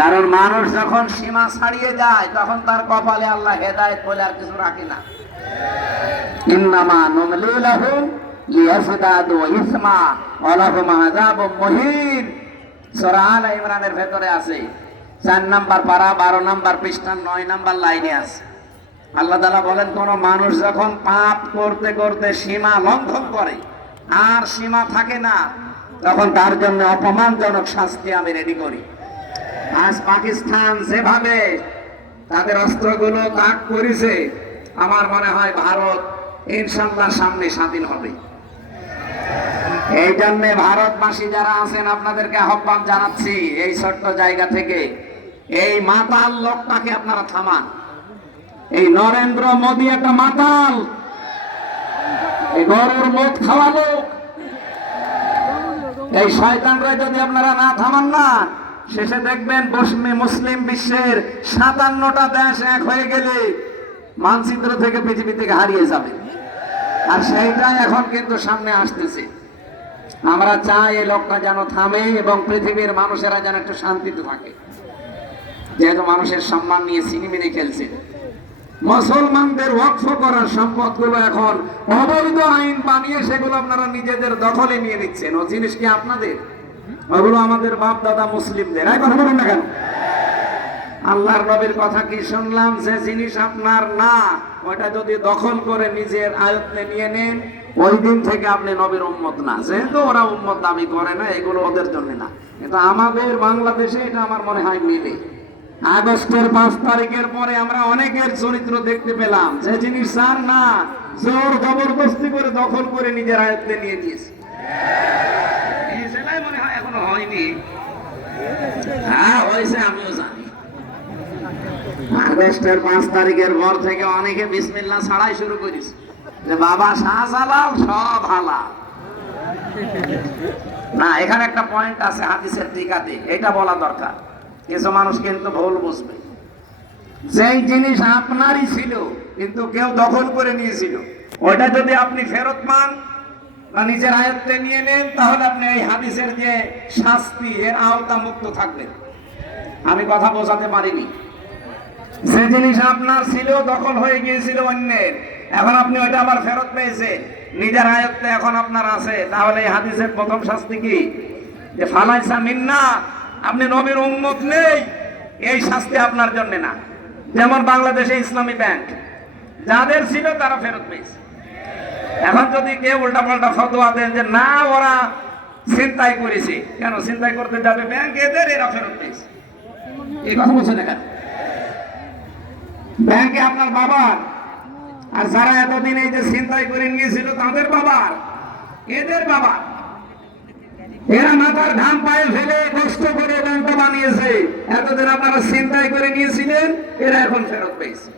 কারণ মানুষ যখন সীমা ছাড়িয়ে যায় তখন তার কপালে আল্লাহ হেদায়েত বলে আর কিছু রাখে না। ইন্নামা নুমলি লাহুম লিয়াজদাদু ইসমা ওয়া লাহুম আযাবুম মুহিন। সূরা আলে ইমরানের ভেতরে আছে 4 নাম্বার পারা 12 নাম্বার পৃষ্ঠা 9 নাম্বার লাইনে আছে। আল্লাহ তাআলা বলেন, কোন মানুষ যখন পাপ করতে করতে সীমা লঙ্ঘন করে আর সীমা থাকে না, তখন তার জন্য অপমানজনক শাস্তি আমি রেডি করি। আজ পাকিস্তান যেভাবে তাদের অস্ত্রগুলো ত্যাগ করেছে, আমার মনে হয় ভারত ইনশাআল্লাহ সামনে স্বাধীন হবে। এই জন্য ভারতবাসী যারা আছেন আপনাদেরকে আহ্বান জানাচ্ছি, এই ছোট্ট জায়গা থেকে এই মাতাল লোকটাকে আপনারা থামান। এই নরেন্দ্র মোদী একটা মাতাল, এই গরুর মদ খাওয়া লোক। এই শয়তানরা যদি আপনারা না থামান না, শেষে দেখবেন মুসলিম বিশ্বের 57টা দেশ এক হয়ে গেলে মানচিত্র থেকে পৃথিবী থেকে হারিয়ে যাবে। আর সেইটাই এখন কিন্তু সামনে আসতেছে। আমরা চাই এই লোকটা যেন থামে এবং পৃথিবীর মানুষেরা যেন একটু শান্তিতে থাকে। যেহেতু মানুষের সম্মান নিয়ে ছিনিমিনি খেলছে, মুসলমানদের ওয়াকফ করার সম্পদগুলো এখন অবৈধ আইন বানিয়ে সেগুলো আপনারা নিজেদের দখলে নিয়ে নিচ্ছেন। ও জিনিস কি আপনাদের? ওগুলো আমাদের বাপ দাদা মুসলিমদের। এই কথা বলেন না কেন? আল্লাহর নবীর কথা কি শুনলাম, যে জিনিস আপনার না ওটা যদি দখল করে নিজের আয়ত্তে নিয়ে নেন, ওই দিন থেকে আপনি নবীর উম্মত না। যেহেতু ওরা উম্মত দাবি করে না, এগুলো ওদের জন্য না। কিন্তু আমাদের বাংলাদেশে এটা আমার মনে হয় মিলে। আগস্টের 5 তারিখের পরে আমরা অনেকের চরিত্র দেখতে পেলাম, যে জিনিস আর না জোর জবরদস্তি করে দখল করে নিজের আয়ত্তে নিয়ে দিয়েছে। সেটাই মনে হয় এখনো হয়নি। হ্যাঁ হয়েছে, আমিও জানি। আগস্টের 5 তারিখের পর থেকে অনেকে বিসমিল্লাহ ছাড়াই শুরু করেছে, যে বাবা শাহজালাল সব হালাল। না, এখানে একটা পয়েন্ট আছে হাদিসের টিকাতে, এটা বলা দরকার। কিছু মানুষ কিন্তু ভুল বুঝবে। যেই জিনিস আপনারই ছিল কিন্তু কেউ দখল করে নিয়েছিল, ওটা যদি আপনি ফেরত পান বা নিজের আয়ত্তে নিয়ে নেন, তাহলে আপনি এই হাদিসের যে শাস্তি এর আওতা মুক্ত থাকবেন। আমি কথা বোঝাতে পারিনি। যে জিনিস আপনার ছিল দখল হয়ে গিয়েছিল অন্যের, এখন আপনি ওইটা আবার ফেরত পেয়েছেন, নিজের আয়ত্তে এখন আপনার আছে, তাহলে এই হাদিসের প্রথম শাস্তি কি? যে ফালাইসা মিন্না, আপনি নবীর উম্মত নেই, এই শাস্তি আপনার জন্য না। যেমন বাংলাদেশে ইসলামী ব্যাংক যাদের ছিল তারা ফেরত পেয়েছে। এখন যদি কেউ উল্টা পাল্টা ফতোয়া দেন যে না ওরা ছিনতাই করেছে, কেন ছিনতাই করতে যাবে ব্যাংক? এদের এরা ফেরত পেয়েছে। এই কথা বলছে না কেন? ব্যাংকে আপনার বাবার, আর যারা এতদিন এই যে ছিনতাই করে নিয়েছিল তাদের বাবার, এদের বাবা, এরা মাথার ঘাম পায়ে ফেলে কষ্ট করে ব্যাংকটা বানিয়েছে। এতদিন আপনারা ছিনতাই করে নিয়েছিলেন, এরা এখন ফেরত পেয়েছে।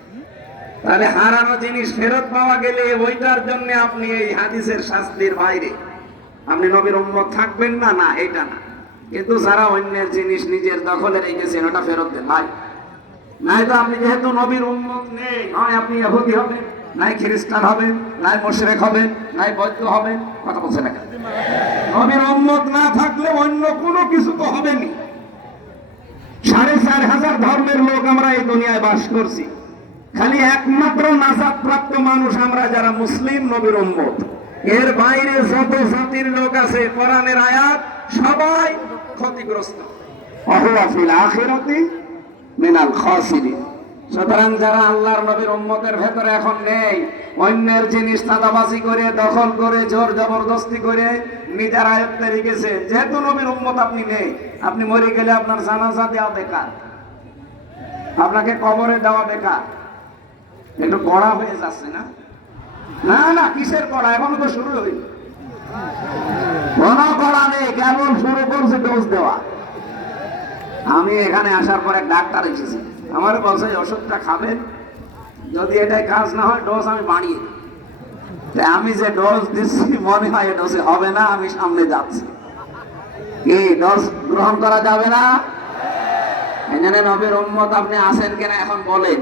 তাহলে হারানো জিনিস ফেরত পাওয়া গেলে ওইটার জন্য আপনি এই হাদিসের শাস্তির বাইরে আপনি নবীর উম্মত থাকবেন না, না এটা না। কিন্তু যারা অন্যের জিনিস নিজের দখলে রেখেছেন ওটা ফেরত দেন ভাই। নাই তো আপনি যেহেতু নবীর উম্মত নেই, নয় আপনি ইহুদি হবেন, নাই খ্রিস্টান হবেন, নাই মুশরিক হবেন, নাই বৌদ্ধ হবেন। কথা বলছে না কেন? নবীর উম্মত না থাকলে অন্য কোনো কিছু তো হবেনি। 4,500 ধর্মের লোক আমরা এই দুনিয়ায় বাস করছি, খালি একমাত্র নাজাত প্রাপ্ত মানুষ আমরা যারা মুসলিম নবীর উম্মত। এর বাইরে যত জাতির লোক আছে, কোরআনের আয়াত, সবাই ক্ষতিগ্রস্ত। ওয়া ফিল আখিরাতি মিনাল খাসিরিন। সুতরাং যারা আল্লাহর নবীর উম্মতের ভেতরে এখন নেই, অন্যের জিনিস চাঁদাবাজি করে দখল করে জোর জবরদস্তি করে নিজের আয়ত্তে রেখেছে, যেহেতু নবীর উম্মত আপনি নেই, আপনি মরে গেলে আপনার জানাজা দেওয়া বেকার, আপনাকে কবরে দেওয়া বেকার। একটু কড়া হয়ে যাচ্ছে না? না না, কিসের কড়া? এখনো তো শুরু হয়নি। কোনো কড়া নেই, কেবল শুরু করছে ডোজ দেওয়া। আমি এখানে আসার পর এক ডাক্তার এসেছি, আমার বলছে ওষুধটা খাবেন, যদি এটাই কাজ না হয় ডোজ আমি বাড়িয়ে দিই। আমি যে ডোজ দিচ্ছি মনে হয় ডোজে হবে না, আমি সামনে যাচ্ছি। কি ডোজ গ্রহণ করা যাবে না? এখানে নবীর উম্মত আপনি আছেন কিনা এখন বলেন।